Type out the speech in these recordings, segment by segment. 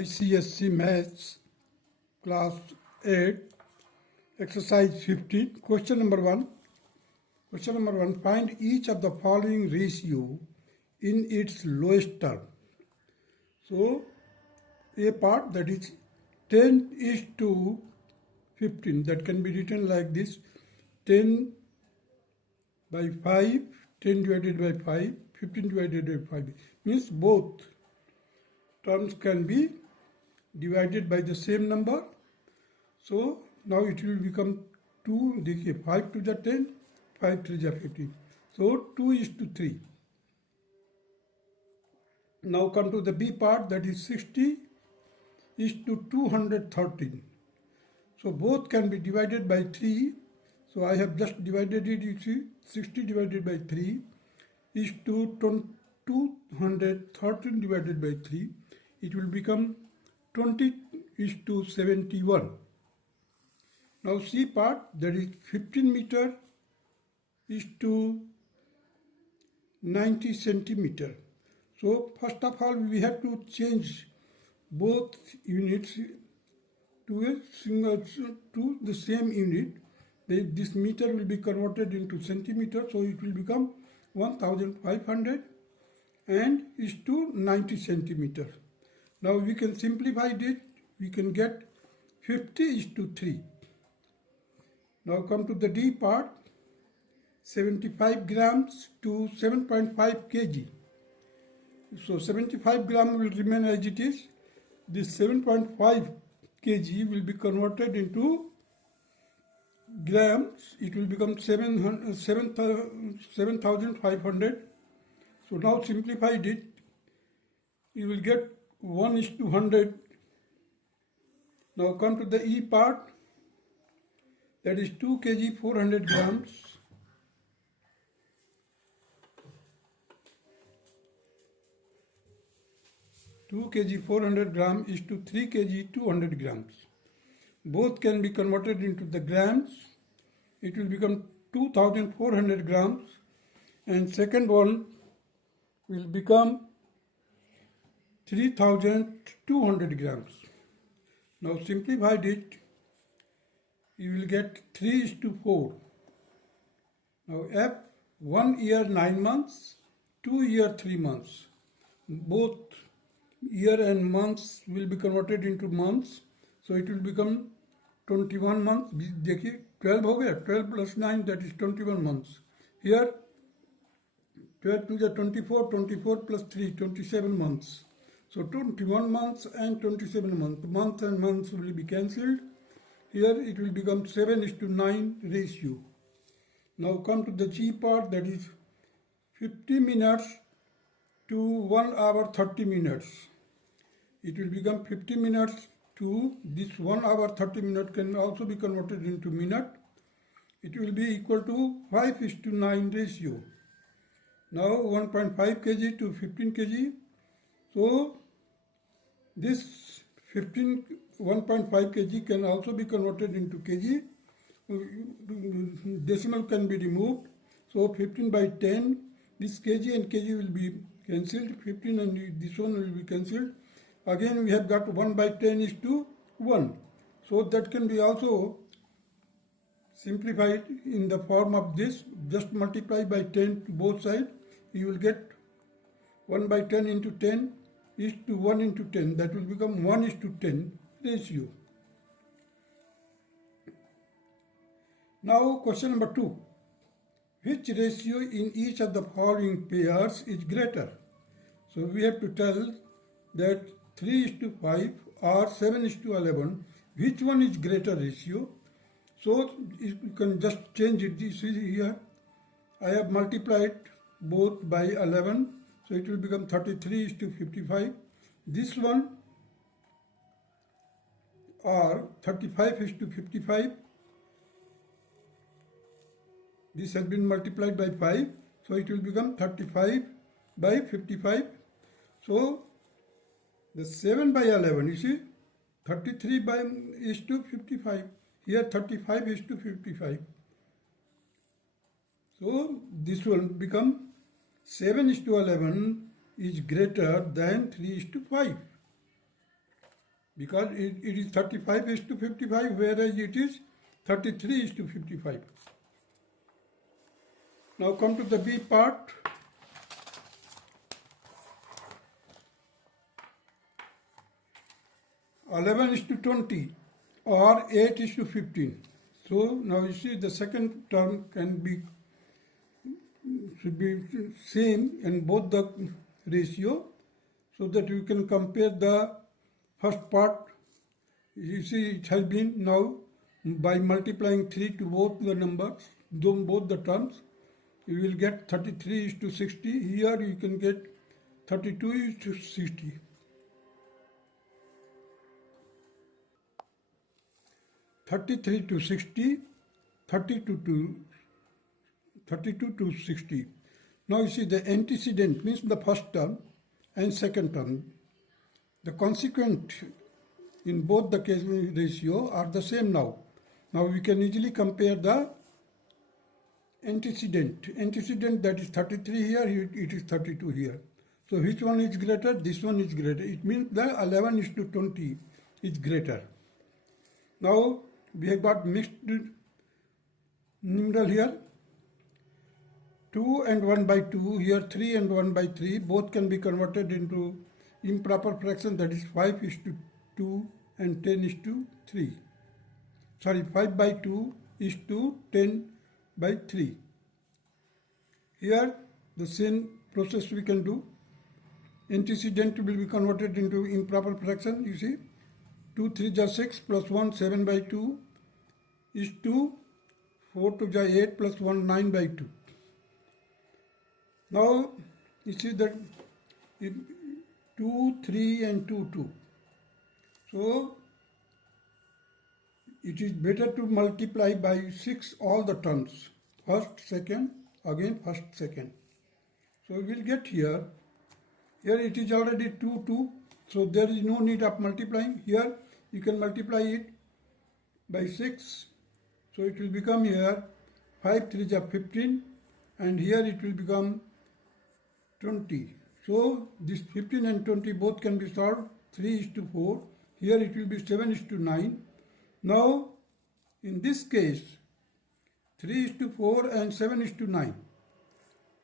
ICSE Maths Class 8 Exercise 15 Question number 1. Find each of the following ratio in its lowest term. So a part, that is 10 is to 15, that can be written like this: 10 by 5, 10 divided by 5, 15 divided by 5, means both terms can be divided by the same number. So now it will become 2, 5 to the 10, 5 to the 15. So 2 is to 3. Now come to the B part, that is 60 is to 213. So both can be divided by 3. So I have just divided it, you see, 60 divided by 3 is to 213 divided by 3. It will become 20 is to 71. Now C part, that is 15 meter is to 90 centimeter. So first of all we have to change both units to the same unit. This meter will be converted into centimeter, so it will become 1500 and is to 90 centimeter. Now we can simplify it, we can get 50 is to 3. Now come to the D part, 75 grams to 7.5 kg. So 75 gram will remain as it is. This 7.5 kg will be converted into grams. It will become 7,500. So now simplified it, you will get 1 is to 100. Now come to the E part, that is 2 kg 400 grams. Two kg 400 gram is to 3 kg 200 grams. Both can be converted into the grams. It will become 2400 grams, and second one will become 3200 grams. Now simplified it, you will get 3 is to 4. Now F, 1 year 9 months, 2 year 3 months. Both year and months will be converted into months. So it will become 21 months. देखिए 12 हो गया, 12 plus 9, that is 21 months. Here 12 to the 24, 24 plus 3, 27 months. So 21 months and 27 months. Months and months will be cancelled. Here it will become 7 is to 9 ratio. Now come to the G part, that is 50 minutes to 1 hour 30 minutes. It will become 50 minutes to this 1 hour 30 minutes can also be converted into minute. It will be equal to 5 is to 9 ratio. Now 1.5 kg to 15 kg. So this 1.5 kg can also be converted into kg. Decimal can be removed. So 15 by 10, this kg and kg will be cancelled. 15 and this one will be cancelled. Again we have got 1 by 10 is to 1. So that can be also simplified in the form of this. Just multiply by 10 to both sides. You will get 1 by 10 into 10 is to 1 into 10. That will become 1 is to 10 ratio. Now question number 2. Which ratio in each of the following pairs is greater? So we have to tell that 3 is to 5 or 7 is to 11. Which one is greater ratio? So you can just change it. You see here, I have multiplied both by 11. So it will become 33 is to 55. This one, or 35 is to 55. This has been multiplied by 5. So it will become 35 by 55. So the 7 by 11, you see, 33 by is to 55. Here 35 is to 55. So this will become 7 is to 11 is greater than 3 is to 5. because it is 35 is to 55, whereas it is 33 is to 55. Now come to the B part. "11 is to 20 or 8 is to 15. So now you see the second term should be same in both the ratio, so that you can compare the first part. You see it has been now by multiplying 3 to both the numbers, both the terms, you will get 33 is to 60. Here you can get 32 is to 60. "33 to 60, 32 to 60. Now you see the antecedent means the first term and second term. The consequent in both the case ratio are the same now. Now we can easily compare the antecedent. Antecedent, that is 33 here, it is 32 here. So which one is greater? This one is greater. It means the 11 is to 20 is greater. Now we have got mixed numeral here. 2 and 1 by 2, here 3 and 1 by 3, both can be converted into improper fraction, that is 5 is to 2 and 10 is to 3. Sorry, 5 by 2 is to 10 by 3. Here the same process we can do. Antecedent will be converted into improper fraction. You see, 2 3 is 6 plus 1 7 by 2 is to 4 2 is 8 plus 1 9 by 2. Now you see that 2 3 and 2 2. So it is better to multiply by 6 all the terms. First, second, again first, second. So we will get here. Here it is already 2 2. So there is no need of multiplying. Here you can multiply it by 6. So it will become here 5 3 is 15, and here it will become 20. So this 15 and 20 both can be solved. 3 is to 4. Here it will be 7 is to 9. Now in this case 3 is to 4 and 7 is to 9.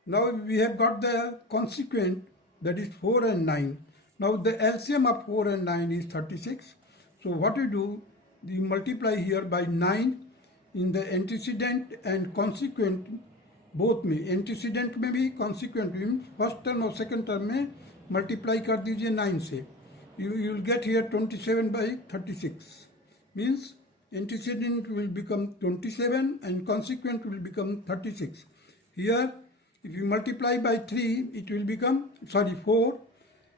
Now we have got the consequent, that is 4 and 9. Now the LCM of 4 and 9 is 36. So what you do, you multiply here by 9 in the antecedent and consequent both में. Antecedent में भी consequent में first term और second term में multiply कर दीजिए 9 से. You will get here 27 by 36. Means antecedent will become 27 and consequent will become 36. Here if you multiply by 3, it will become, 4,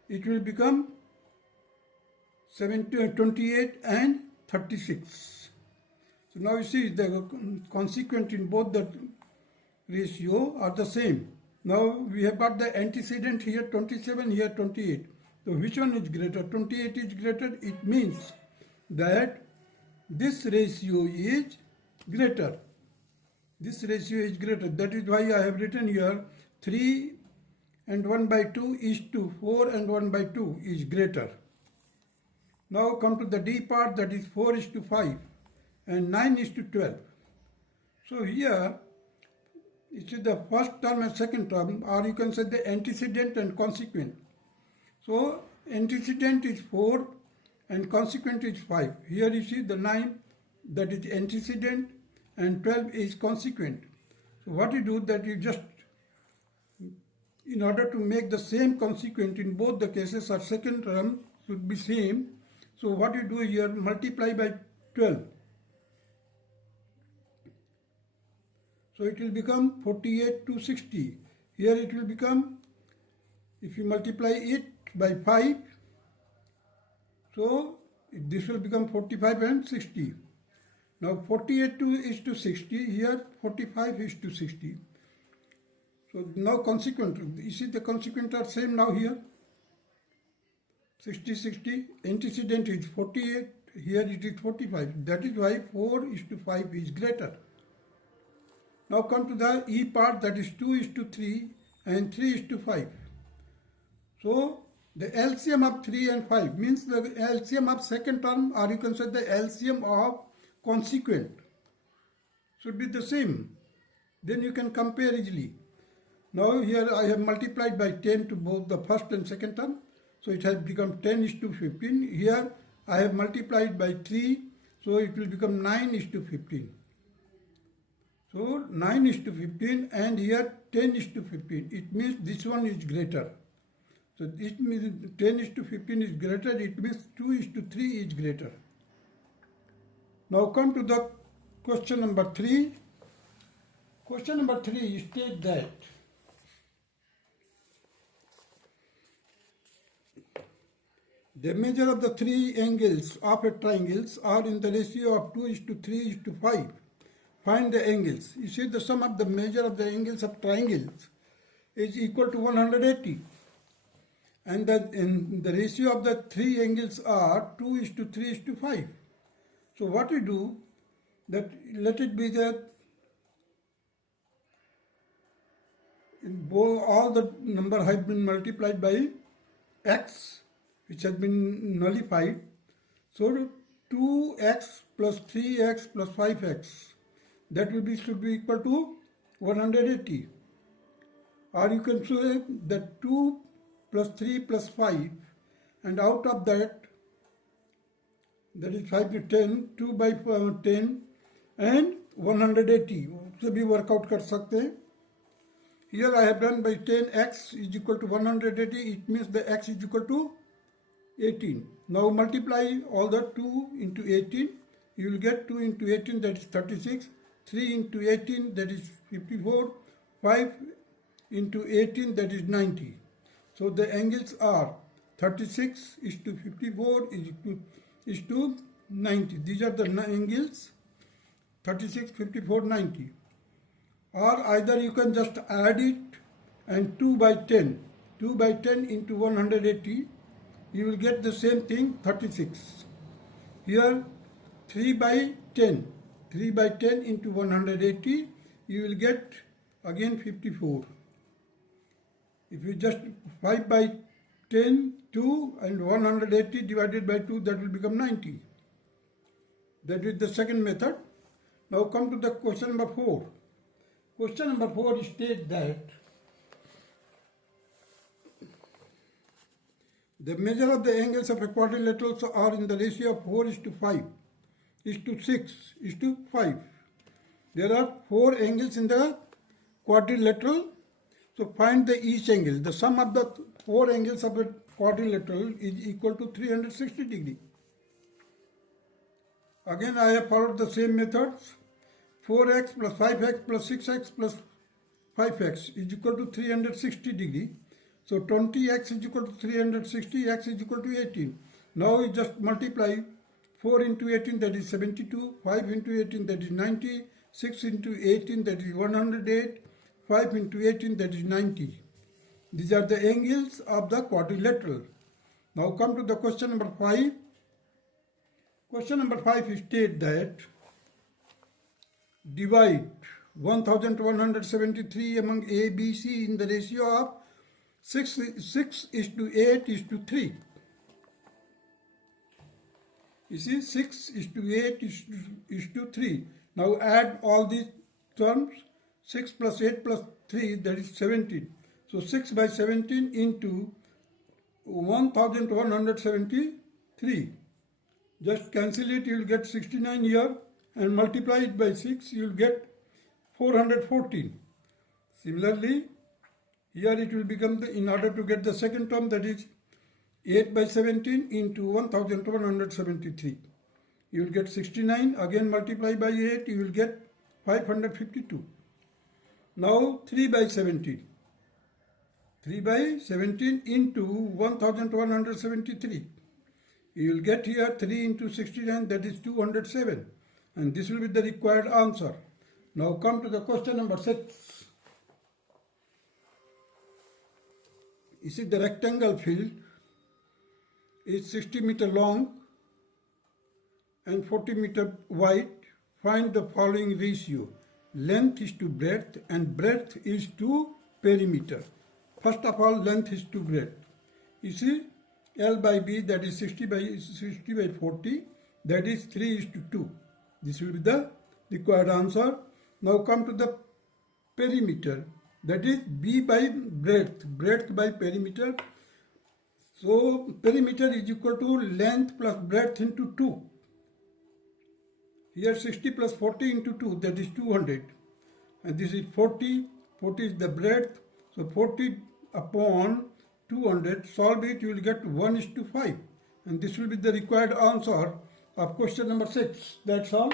it will become 28 and 36. So now you see the consequent in both the ratio are the same. Now we have got the antecedent here 27, here 28. So which one is greater? 28 is greater. It means that this ratio is greater. This ratio is greater. That is why I have written here 3 and 1 by 2 is to 4 and 1 by 2 is greater. Now come to the D part, that is 4 is to 5 and 9 is to 12. So here it is the first term and second term, or you can say the antecedent and consequent. So antecedent is 4 and consequent is 5. Here you see the 9, that is antecedent, and 12 is consequent. So what you do, that you just, in order to make the same consequent in both the cases, or second term should be same. So what you do here, multiply by 12. So it will become 48 to 60. Here it will become, if you multiply it by 5, so this will become 45 and 60. Now 48 is to 60, here 45 is to 60. So now consequent, you see the consequent are same now here. 60, 60, antecedent is 48, here it is 45. That is why 4 is to 5 is greater. Now come to the E part, that is 2 is to 3 and 3 is to 5. So The LCM of 3 and 5 means the LCM of second term, or you can say the LCM of consequent should be the same. Then you can compare easily. Now here I have multiplied by 10 to both the first and second term. So it has become 10 is to 15. Here I have multiplied by 3. So it will become 9 is to 15. So 9 is to 15 and here 10 is to 15. It means this one is greater. So it means 10 is to 15 is greater. It means 2 is to 3 is greater. Now come to the question number 3. Question number 3 states that the measure of the three angles of a triangles are in the ratio of 2 is to 3 is to 5. Find the angles. You see the sum of the measure of the angles of triangles is equal to 180. And the ratio of the three angles are 2 is to 3 is to 5. So what we do, that let it be that all the number have been multiplied by x, which has been nullified. So 2x plus 3x plus 5x, that will be should be equal to 180. Or you can say that 2 plus 3 plus 5, and out of that, that is 5 to 10, 2 by 10 and 180 से भी workout कर सकते हैं. Here I have done by 10x is equal to 180. It means the x is equal to 18. Now multiply all the 2 into 18. You will get 2 into 18, that is 36. 3 into 18, that is 54. 5 into 18, that is 90. So the angles are 36 is to 54 is to 90. These are the angles 36, 54, 90. Or either you can just add it and 2 by 10. 2 by 10 into 180, you will get the same thing, 36. Here 3 by 10. 3 by 10 into 180, you will get again 54. If you just 5 by 10, 2 and 180 divided by 2, that will become 90. That is the second method. Now come to the question number 4. Question number 4 states that the measure of the angles of a quadrilateral are in the ratio of 4 is to 5, is to 6, is to 5. There are 4 angles in the quadrilateral. So find the each angle. The sum of the 4 angles of a quadrilateral is equal to 360 degree. Again I have followed the same methods. 4x plus 5x plus 6x plus 5x is equal to 360 degree. So 20x is equal to 360, x is equal to 18. Now we just multiply 4 into 18, that is 72, 5 into 18, that is 90, 6 into 18, that is 108, 5 into 18, that is 90. These are the angles of the quadrilateral. Now come to the question number 5. Question number 5 states that divide 1173 among A, B, C in the ratio of 6 is to 8 is to 3. You see, 6 is to 8 is to 3. Now add all these terms. 6 plus 8 plus 3, that is 17. So 6 by 17 into 1173. Just cancel it, you will get 69 here, and multiply it by 6, you will get 414. Similarly, here it will become, in order to get the second term, that is 8 by 17 into 1173. You will get 69, again multiply by 8, you will get 552. Now 3 by 17. 3 by 17 into 1173. You will get here 3 into 69, that is 207. And this will be the required answer. Now come to the question number 6. You see, the rectangle field is 60 meter long and 40 meter wide. Find the following ratio. Length is to breadth and breadth is to perimeter. First of all, length is to breadth. You see, L by B, that is 60 by 40, that is 3:2. This will be the required answer. Now come to the perimeter, that is B by breadth by perimeter. So perimeter is equal to length plus breadth into 2. Here 60 plus 40 into 2, that is 200. And this is 40, 40 is the breadth. So 40 upon 200, solve it, you will get 1:5. And this will be the required answer of question number 6. That's all.